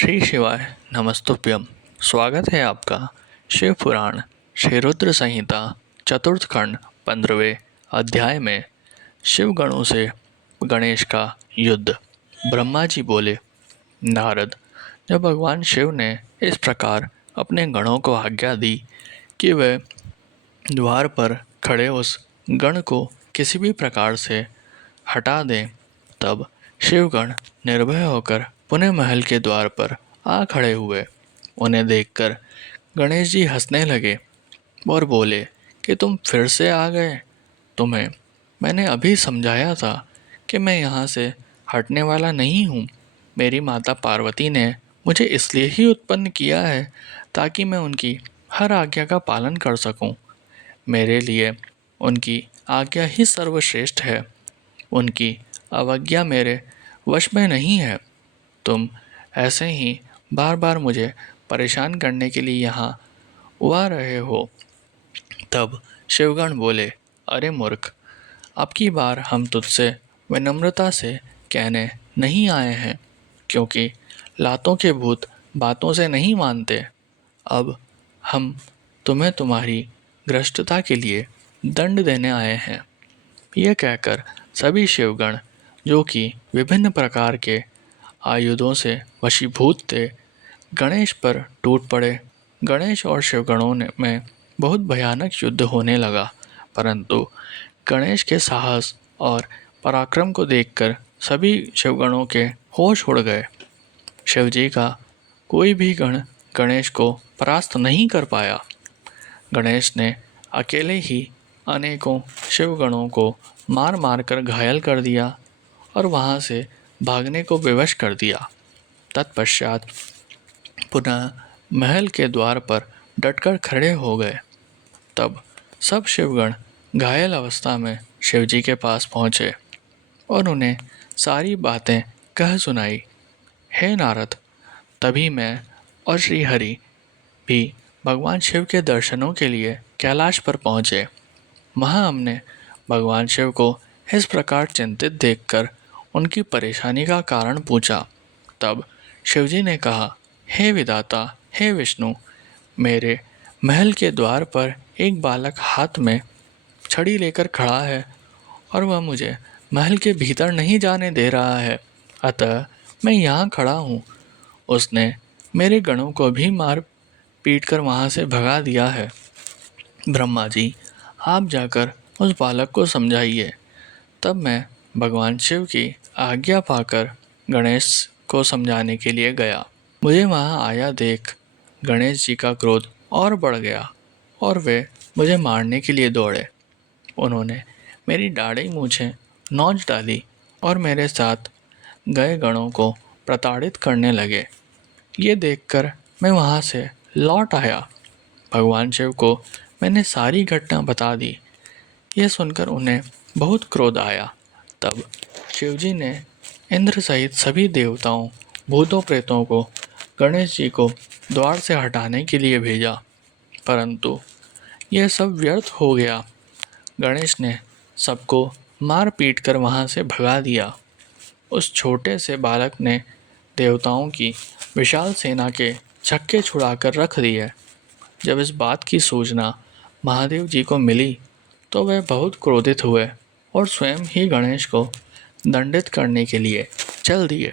श्री शिवाय नमस्तुभ्यम। स्वागत है आपका शिव पुराण श्री रुद्र संहिता चतुर्थ खंड 15वें अध्याय में शिव गणों से गणेश का युद्ध। ब्रह्मा जी बोले, नारद, जब भगवान शिव ने इस प्रकार अपने गणों को आज्ञा दी कि वे द्वार पर खड़े उस गण को किसी भी प्रकार से हटा दें, तब शिवगण निर्भय होकर पुनः महल के द्वार पर आ खड़े हुए। उन्हें देखकर गणेश जी हंसने लगे और बोले कि तुम फिर से आ गए। तुम्हें मैंने अभी समझाया था कि मैं यहाँ से हटने वाला नहीं हूँ। मेरी माता पार्वती ने मुझे इसलिए ही उत्पन्न किया है ताकि मैं उनकी हर आज्ञा का पालन कर सकूँ। मेरे लिए उनकी आज्ञा ही सर्वश्रेष्ठ है। उनकी अवज्ञा मेरे वश में नहीं है। तुम ऐसे ही बार बार मुझे परेशान करने के लिए यहाँ आ रहे हो। तब शिवगण बोले, अरे मूर्ख, अब की बार हम तुझसे विनम्रता से कहने नहीं आए हैं, क्योंकि लातों के भूत बातों से नहीं मानते। अब हम तुम्हें तुम्हारी भ्रष्टता के लिए दंड देने आए हैं। यह कहकर सभी शिवगण, जो कि विभिन्न प्रकार के आयुधों से वशीभूत थे, गणेश पर टूट पड़े। गणेश और शिवगणों में बहुत भयानक युद्ध होने लगा, परंतु गणेश के साहस और पराक्रम को देखकर सभी शिवगणों के होश उड़ गए। शिवजी का कोई भी गण गणेश को परास्त नहीं कर पाया। गणेश ने अकेले ही अनेकों शिवगणों को मार मार कर घायल कर दिया और वहाँ से भागने को विवश कर दिया। तत्पश्चात पुनः महल के द्वार पर डटकर खड़े हो गए। तब सब शिवगण घायल अवस्था में शिवजी के पास पहुँचे और उन्हें सारी बातें कह सुनाई। हे नारद, तभी मैं और श्रीहरि भी भगवान शिव के दर्शनों के लिए कैलाश पर पहुँचे। वहाँ हमने भगवान शिव को इस प्रकार चिंतित देखकर उनकी परेशानी का कारण पूछा। तब शिवजी ने कहा, हे विधाता, हे विष्णु, मेरे महल के द्वार पर एक बालक हाथ में छड़ी लेकर खड़ा है और वह मुझे महल के भीतर नहीं जाने दे रहा है, अतः मैं यहाँ खड़ा हूँ। उसने मेरे गणों को भी मार पीट कर वहाँ से भगा दिया है। ब्रह्मा जी, आप जाकर उस बालक को समझाइए। तब मैं भगवान शिव की आज्ञा पाकर गणेश को समझाने के लिए गया। मुझे वहाँ आया देख गणेश जी का क्रोध और बढ़ गया और वे मुझे मारने के लिए दौड़े। उन्होंने मेरी दाढ़ी मूछें नोच डाली और मेरे साथ गए गणों को प्रताड़ित करने लगे। ये देखकर मैं वहाँ से लौट आया। भगवान शिव को मैंने सारी घटना बता दी। यह सुनकर उन्हें बहुत क्रोध आया। तब शिवजी ने इंद्र सहित सभी देवताओं, भूतों, प्रेतों को गणेश जी को द्वार से हटाने के लिए भेजा, परंतु यह सब व्यर्थ हो गया। गणेश ने सबको मार पीट कर वहाँ से भगा दिया। उस छोटे से बालक ने देवताओं की विशाल सेना के छक्के छुड़ाकर रख दिए। जब इस बात की सूचना महादेव जी को मिली तो वे बहुत क्रोधित हुए और स्वयं ही गणेश को दंडित करने के लिए चल दिए।